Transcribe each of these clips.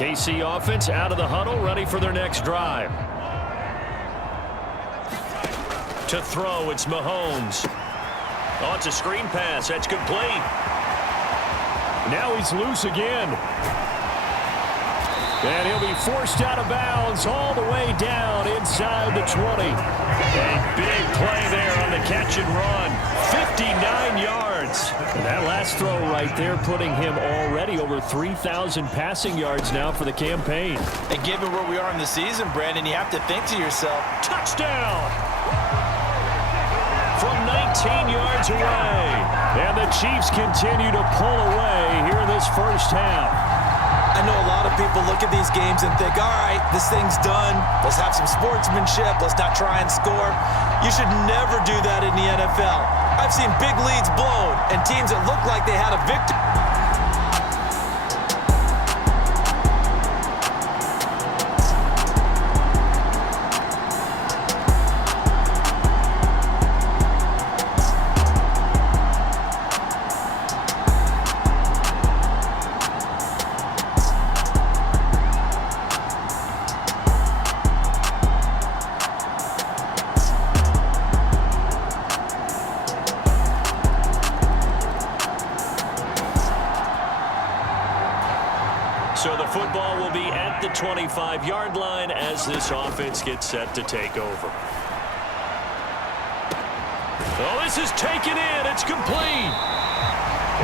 KC offense out of the huddle, ready for their next drive. To throw, it's Mahomes. Oh, it's a screen pass. That's complete. Now he's loose again. And he'll be forced out of bounds all the way down inside the 20. A big play there on the catch and run. 59 yards. And that last throw right there putting him already over 3,000 passing yards now for the campaign. And given where we are in the season, Brandon, you have to think to yourself, touchdown! From 19 yards away. And the Chiefs continue to pull away here in this first half. I know a lot of people look at these games and think, all right, this thing's done. Let's have some sportsmanship. Let's not try and score. You should never do that in the NFL. I've seen big leads blown and teams that look like they had a victory. So the football will be at the 25-yard line as this offense gets set to take over. Oh, this is taken in. It's complete.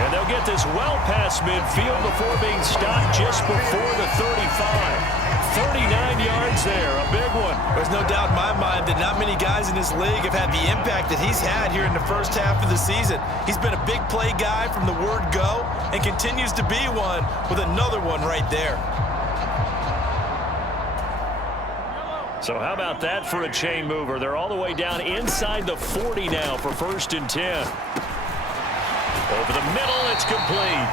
And they'll get this well past midfield before being stopped just before the 35. 39 yards there, a big one. There's no doubt in my mind that not many guys in this league have had the impact that he's had here in the first half of the season. He's been a big play guy from the word go and continues to be one with another one right there. So how about that for a chain mover? They're all the way down inside the 40 now for 1st and 10. Over the middle, it's complete.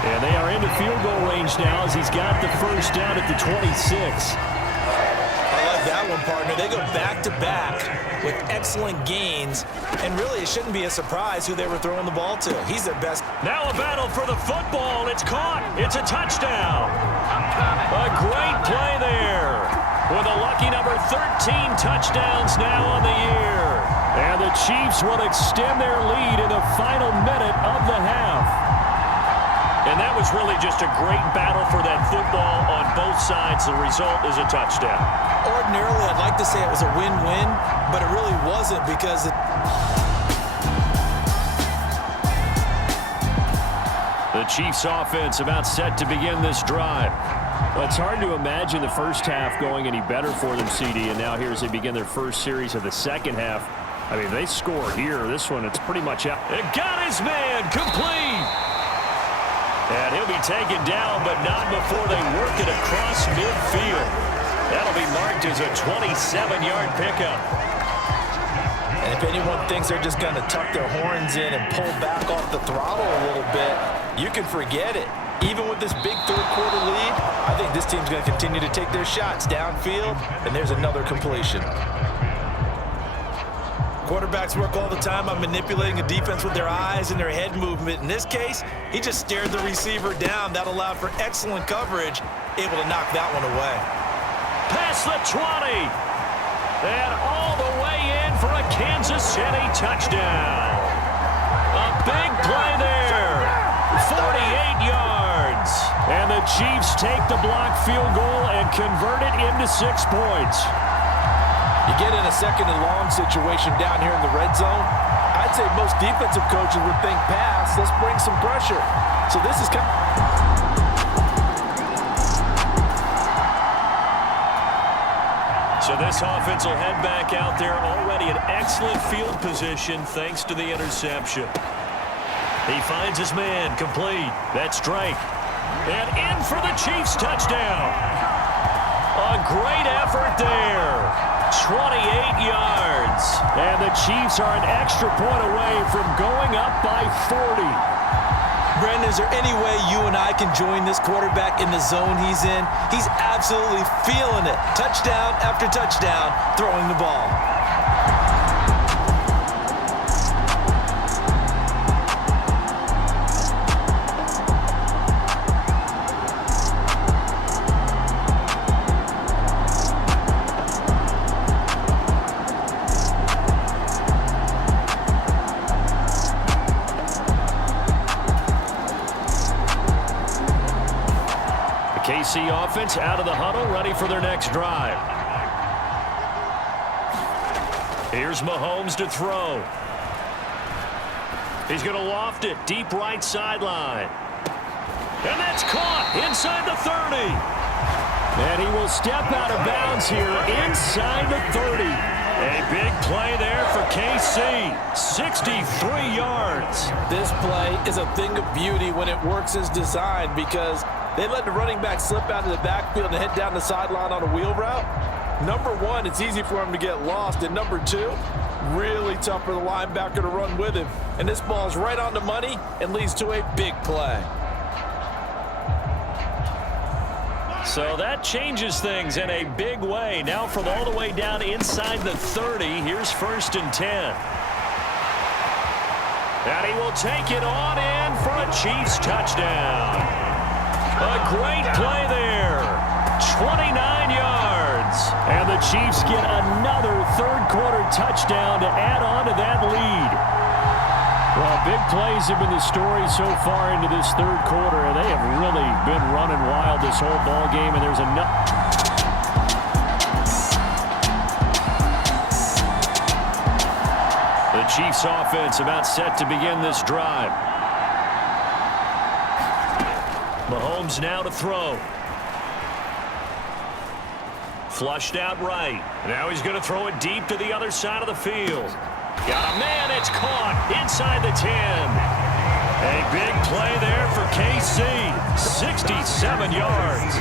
And they are into field goal range now as he's got the first down at the 26. I like that one, partner. They go back-to-back with excellent gains, and really it shouldn't be a surprise who they were throwing the ball to. He's their best. Now a battle for the football. It's caught. It's a touchdown. A great play there with a lucky number 13 touchdowns now on the year. And the Chiefs will extend their lead in the final minute of the half. And that was really just a great battle for that football on both sides. The result is a touchdown. Ordinarily, I'd like to say it was a win-win, but it really wasn't because the Chiefs offense about set to begin this drive. Well, it's hard to imagine the first half going any better for them, CD, and now here as they begin their first series of the second half. I mean, they score here. This one, it's pretty much out. It got his man complete. And he'll be taken down, but not before they work it across midfield. That'll be marked as a 27-yard pickup. And if anyone thinks they're just going to tuck their horns in and pull back off the throttle a little bit, you can forget it. Even with this big third-quarter lead, I think this team's going to continue to take their shots downfield, and there's another completion. Quarterbacks work all the time on manipulating a defense with their eyes and their head movement. In this case, he just stared the receiver down. That allowed for excellent coverage, able to knock that one away. Past the 20. And all the way in for a Kansas City touchdown. A big play there. 48 yards. And the Chiefs take the block field goal and convert it into 6 points. You get in a second and long situation down here in the red zone, I'd say most defensive coaches would think pass, let's bring some pressure. So this is kind of... So this offense will head back out there already in excellent field position thanks to the interception. He finds his man complete. That's Drake. And in for the Chiefs touchdown. A great effort there. 28 yards. And the Chiefs are an extra point away from going up by 40. Brandon, is there any way you and I can join this quarterback in the zone he's in? He's absolutely feeling it. Touchdown after touchdown, throwing the ball. KC offense out of the huddle, ready for their next drive. Here's Mahomes to throw. He's going to loft it deep right sideline. And that's caught inside the 30. And he will step out of bounds here inside the 30. A big play there for KC. 63 yards. This play is a thing of beauty when it works as designed because they let the running back slip out of the backfield and head down the sideline on a wheel route. Number one, it's easy for him to get lost. And number two, really tough for the linebacker to run with him. And this ball's right on the money and leads to a big play. So that changes things in a big way. Now from all the way down inside the 30, here's 1st and 10. And he will take it on in for a Chiefs touchdown. A great play there. 29 yards. And the Chiefs get another third-quarter touchdown to add on to that lead. Well, big plays have been the story so far into this third quarter, and they have really been running wild this whole ball game, and there's enough. The Chiefs offense about set to begin this drive. Mahomes now to throw. Flushed out right. Now he's going to throw it deep to the other side of the field. Got a man, it's caught inside the 10. A big play there for KC. 67 yards.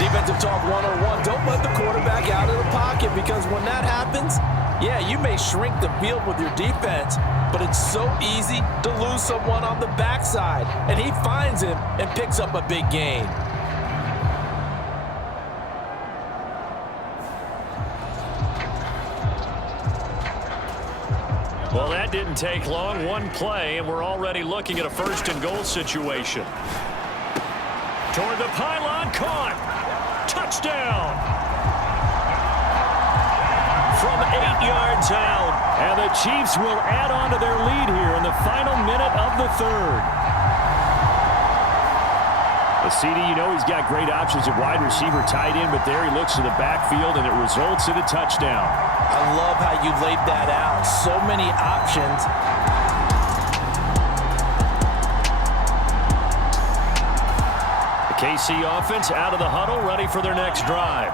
Defensive talk 101. Don't let the quarterback out of the pocket because when that happens, yeah, you may shrink the field with your defense, but it's so easy to lose someone on the backside. And he finds him and picks up a big gain. Well, that didn't take long. One play, and we're already looking at a 1st and goal situation. Toward the pylon, caught. Touchdown. From 8 yards out. And the Chiefs will add on to their lead here in the final minute of the third. The CD, you know he's got great options at wide receiver, tight end, but there he looks to the backfield, and it results in a touchdown. I love how you laid that out. So many options. The KC offense out of the huddle, ready for their next drive.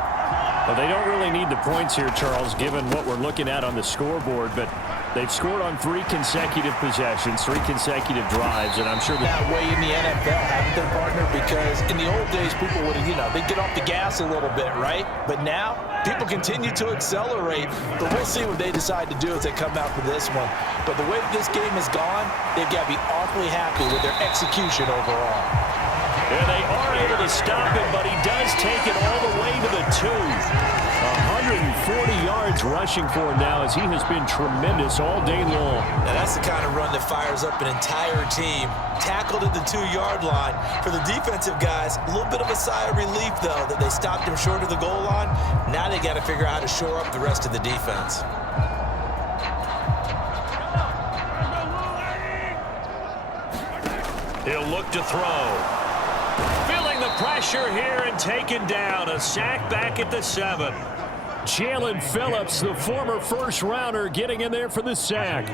Well, they don't really need the points here, Charles, given what we're looking at on the scoreboard, but they've scored on 3 consecutive possessions, 3 consecutive drives, and I'm sure that way in the NFL, haven't they, partner? Because in the old days, people would, they'd get off the gas a little bit, right? But now, people continue to accelerate, but we'll see what they decide to do as they come out for this one. But the way that this game has gone, they've got to be awfully happy with their execution overall. And they are able to stop him, but he does take it all the way to the 2. 140 yards rushing for him now as he has been tremendous all day long. Now that's the kind of run that fires up an entire team. Tackled at the 2-yard line. For the defensive guys, a little bit of a sigh of relief, though, that they stopped him short of the goal line. Now they got to figure out how to shore up the rest of the defense. He'll look to throw. Feeling the pressure here and taken down. A sack back at the 7. Jalen Phillips, the former first-rounder, getting in there for the sack.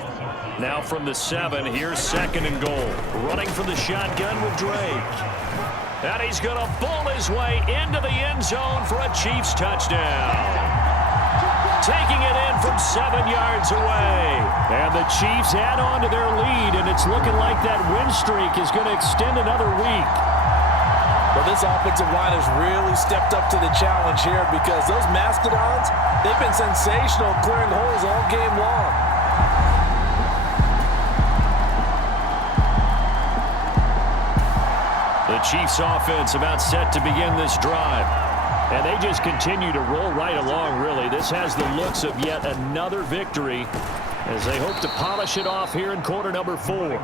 Now from the 7, here's 2nd and goal. Running for the shotgun with Drake. And he's going to bull his way into the end zone for a Chiefs touchdown. Taking it in from 7 yards away. And the Chiefs add on to their lead, and it's looking like that win streak is going to extend another week. Well, this offensive line has really stepped up to the challenge here because those Mastodons, they've been sensational clearing holes all game long. The Chiefs offense about set to begin this drive. And they just continue to roll right along, really. This has the looks of yet another victory as they hope to polish it off here in quarter number 4.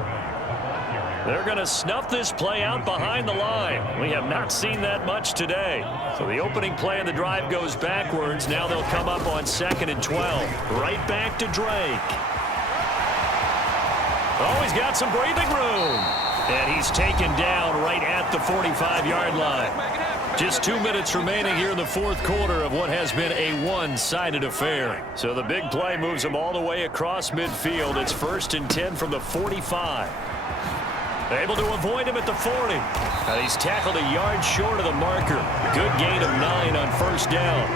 They're going to snuff this play out behind the line. We have not seen that much today. So the opening play of the drive goes backwards. Now they'll come up on 2nd and 12. Right back to Drake. Oh, he's got some breathing room. And he's taken down right at the 45-yard line. Just 2 minutes remaining here in the fourth quarter of what has been a one-sided affair. So the big play moves them all the way across midfield. It's 1st and 10 from the 45. Able to avoid him at the 40. And he's tackled a yard short of the marker. Good gain of 9 on first down.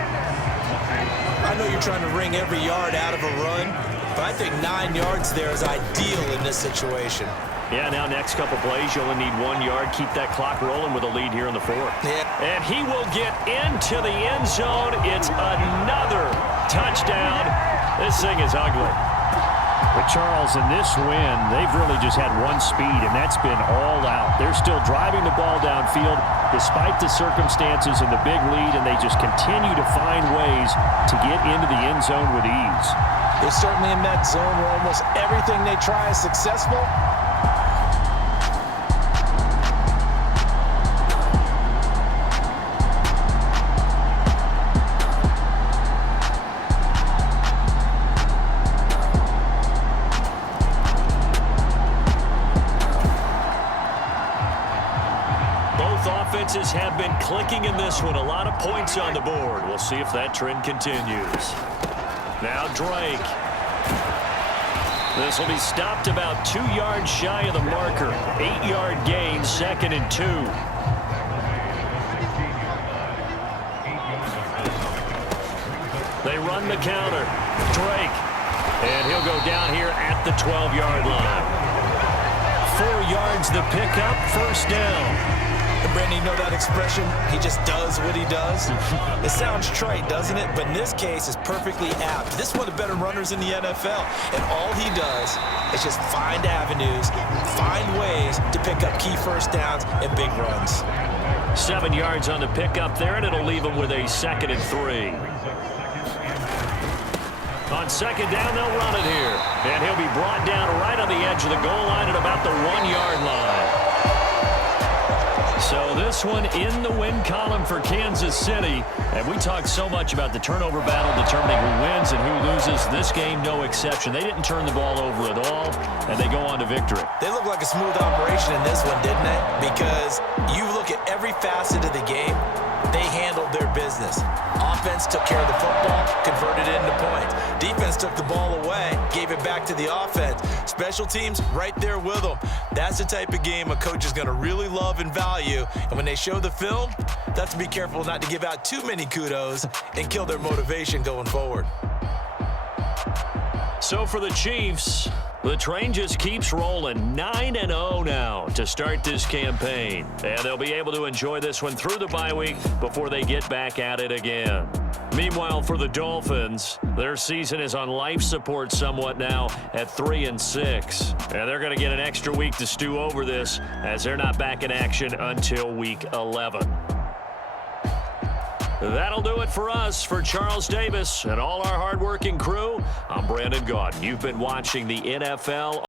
I know you're trying to wring every yard out of a run, but I think 9 yards there is ideal in this situation. Yeah, now next couple plays, you only need 1 yard. Keep that clock rolling with a lead here in the fourth. Yeah. And he will get into the end zone. It's another touchdown. This thing is ugly. But Charles, in this win, they've really just had one speed, and that's been all out. They're still driving the ball downfield despite the circumstances and the big lead, and they just continue to find ways to get into the end zone with ease. They're certainly in that zone where almost everything they try is successful. Offenses have been clicking in this one. A lot of points on the board. We'll see if that trend continues. Now Drake. This will be stopped about 2 yards shy of the marker. 8-yard gain, 2nd and 2. They run the counter. Drake. And he'll go down here at the 12-yard line. 4 yards the pickup, first down. Brandon, you know that expression? He just does what he does. It sounds trite, doesn't it? But in this case, it's perfectly apt. This is one of the better runners in the NFL. And all he does is just find avenues, find ways to pick up key first downs and big runs. 7 yards on the pickup there, and it'll leave him with a 2nd and 3. On 2nd down, they'll run it here. And he'll be brought down right on the edge of the goal line at about the 1-yard line. So this one in the win column for Kansas City. And we talked so much about the turnover battle determining who wins and who loses. This game, no exception. They didn't turn the ball over at all, and they go on to victory. They look like a smooth operation in this one, didn't they? Because you look at every facet of the game, they handled their business. Offense took care of the football, converted it into points. Defense took the ball away, gave it back to the offense. Special teams right there with them. That's the type of game a coach is going to really love and value. And when they show the film, they have to be careful not to give out too many kudos and kill their motivation going forward. So for the Chiefs, the train just keeps rolling. 9-0 now to start this campaign. And they'll be able to enjoy this one through the bye week before they get back at it again. Meanwhile, for the Dolphins, their season is on life support somewhat now at 3-6. And they're going to get an extra week to stew over this as they're not back in action until week 11. That'll do it for us. For Charles Davis and all our hardworking crew, I'm Brandon Gaudin. You've been watching the NFL